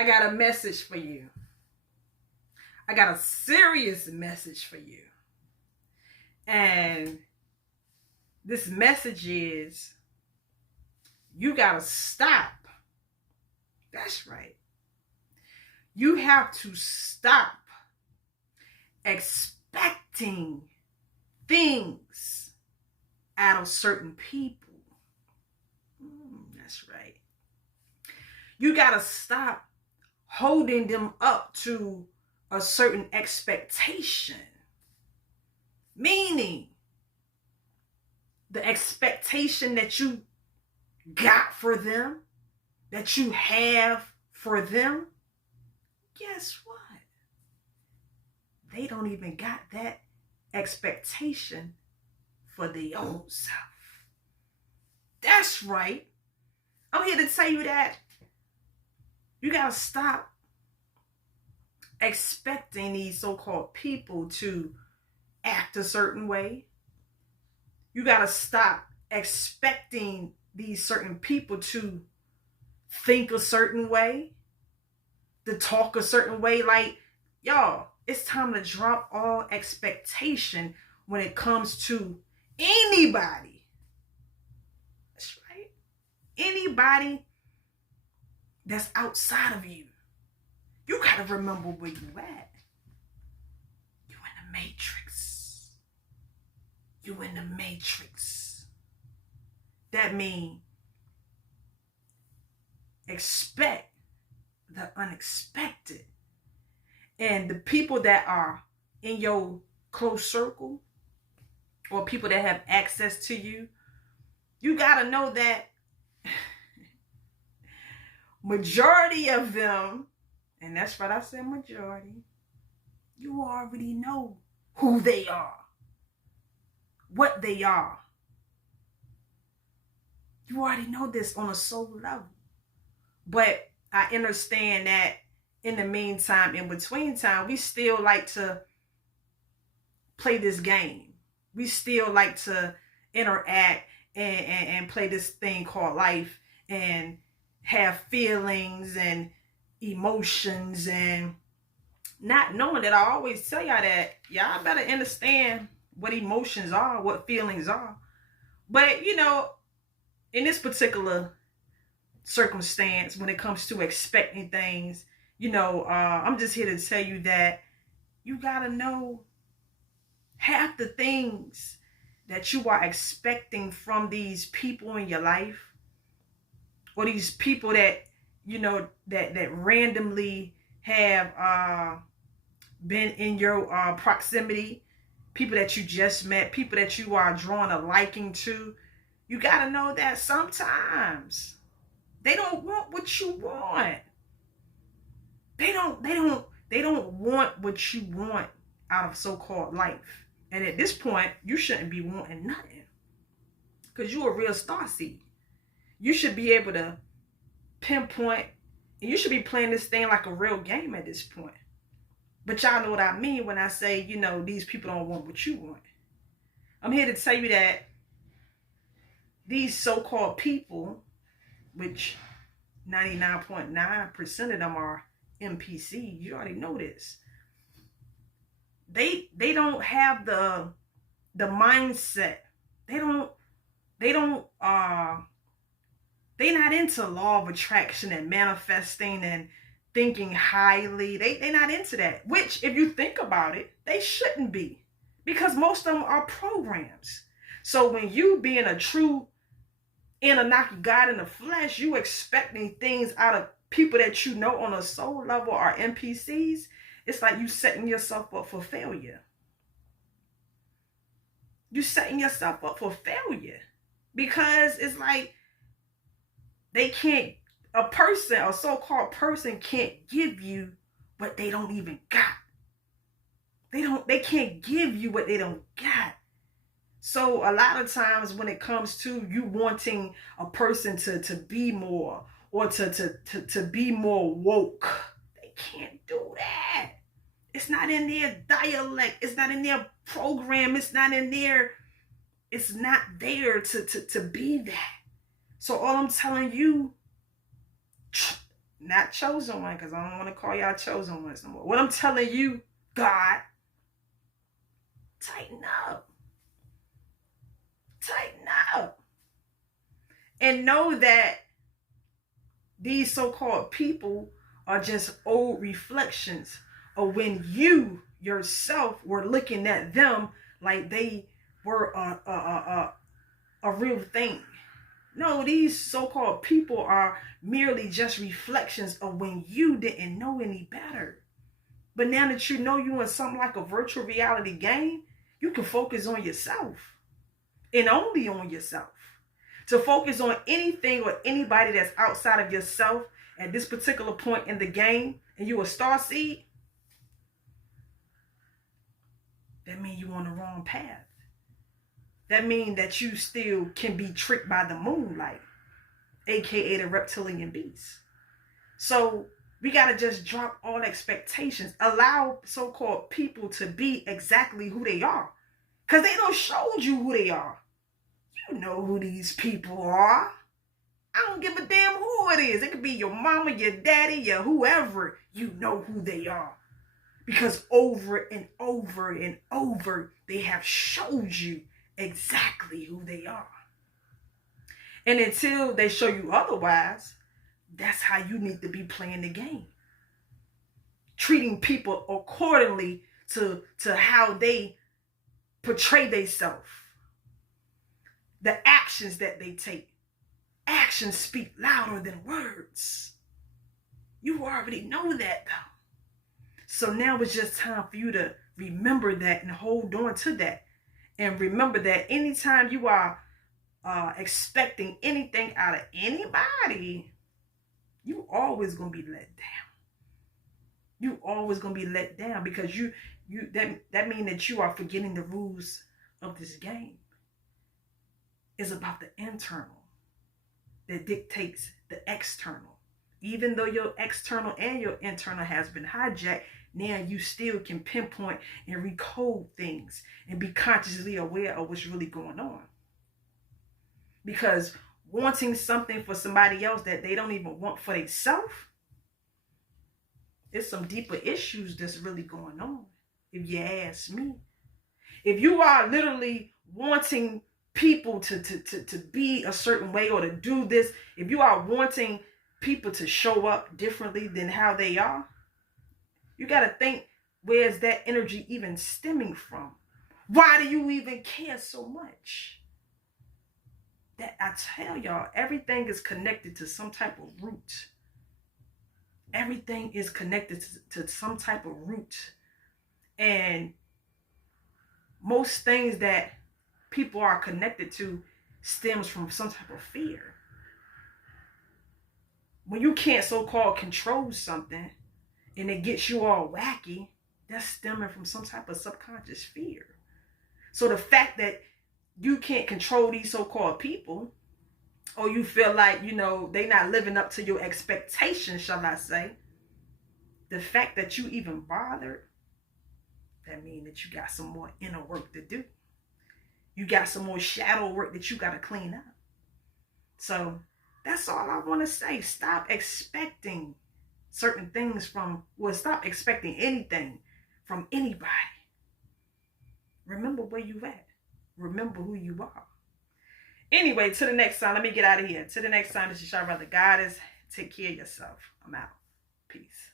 I got a message for you. I got a serious message for you. And this message is, you gotta stop. That's right. You have to stop expecting things out of certain people. That's right. You gotta stop holding them up to a certain expectation. Meaning, the expectation that you got for them, that you have for them, guess what? They don't even got that expectation for their own self. That's right. I'm here to tell you that you gotta stop expecting these so-called people to act a certain way. You gotta stop expecting these certain people to think a certain way, to talk a certain way. Like, y'all, it's time to drop all expectation when it comes to anybody. That's right. Anybody that's outside of you. You gotta remember where you at. You in the matrix. You in the matrix. That means expect the unexpected. And the people that are in your close circle, or people that have access to you, you gotta know that majority of them, and that's right, I said majority, you already know who they are, what they are. You already know this on a soul level. But I understand that in the meantime, in between time, we still like to play this game. We still like to interact and play this thing called life and have feelings and emotions, and not knowing that I always tell y'all that y'all better understand what emotions are, what feelings are. But, you know, in this particular circumstance, when it comes to expecting things, you know, I'm just here to tell you that you gotta know half the things that you are expecting from these people in your life, or these people that, you know, that randomly have been in your proximity, people that you just met, people that you are drawing a liking to. You gotta know that sometimes they don't want what you want. They don't want what you want out of so-called life. And at this point, you shouldn't be wanting nothing, because you're a real starseed. You should be able to pinpoint, and you should be playing this thing like a real game at this point. But y'all know what I mean when I say, you know, these people don't want what you want. I'm here to tell you that these so-called people, which 99.9% of them are NPCs, you already know this. They don't have the mindset. They're not into law of attraction and manifesting and thinking highly. They're not into that. Which, if you think about it, they shouldn't be, because most of them are programs. So when you being a true Anunnaki God in the flesh, you expecting things out of people that you know on a soul level are NPCs. It's like you setting yourself up for failure. You setting yourself up for failure, because it's like they can't, a so-called person can't give you what they don't even got. They can't give you what they don't got. So a lot of times when it comes to you wanting a person to be more, or to be more woke, they can't do that. It's not in their dialect. It's not in their program. It's not there to be that. So all I'm telling you, not chosen one, because I don't want to call y'all chosen ones no more. What I'm telling you, God, tighten up. Tighten up. And know that these so-called people are just old reflections of when you yourself were looking at them like they were a real thing. No, these so-called people are merely just reflections of when you didn't know any better. But now that you know you in something like a virtual reality game, you can focus on yourself and only on yourself. To focus on anything or anybody that's outside of yourself at this particular point in the game, and you a star seed, that means you on the wrong path. That means that you still can be tricked by the moonlight, aka the reptilian beast. So we got to just drop all expectations. Allow so-called people to be exactly who they are, because they don't showed you who they are. You know who these people are. I don't give a damn who it is. It could be your mama, your daddy, your whoever. You know who they are. Because over and over and over, they have showed you exactly who they are. And until they show you otherwise, that's how you need to be playing the game. Treating people accordingly to how they portray themselves. The actions that they take. Actions speak louder than words. You already know that though. So now it's just time for you to remember that and hold on to that. And remember that anytime you are expecting anything out of anybody, you always going to be let down. You always going to be let down because that means that you are forgetting the rules of this game. It's about the internal that dictates the external. Even though your external and your internal has been hijacked, now you still can pinpoint and recode things and be consciously aware of what's really going on. Because wanting something for somebody else that they don't even want for themselves, there's some deeper issues that's really going on, if you ask me. If you are literally wanting people to be a certain way or to do this, if you are wanting people to show up differently than how they are, you got to think, where's that energy even stemming from? Why do you even care so much? That I tell y'all, everything is connected to some type of root. Everything is connected to some type of root. And most things that people are connected to stems from some type of fear. When you can't so-called control something and it gets you all wacky, that's stemming from some type of subconscious fear. So the fact that you can't control these so-called people, or you feel like, they're not living up to your expectations, shall I say, the fact that you even bothered, that means that you got some more inner work to do. You got some more shadow work that you got to clean up. So that's all I want to say. Stop expecting certain things stop expecting anything from anybody. Remember where you at. Remember who you are. Anyway, to the next time. Let me get out of here. To the next time, this is your brother Goddess. Take care of yourself. I'm out. Peace.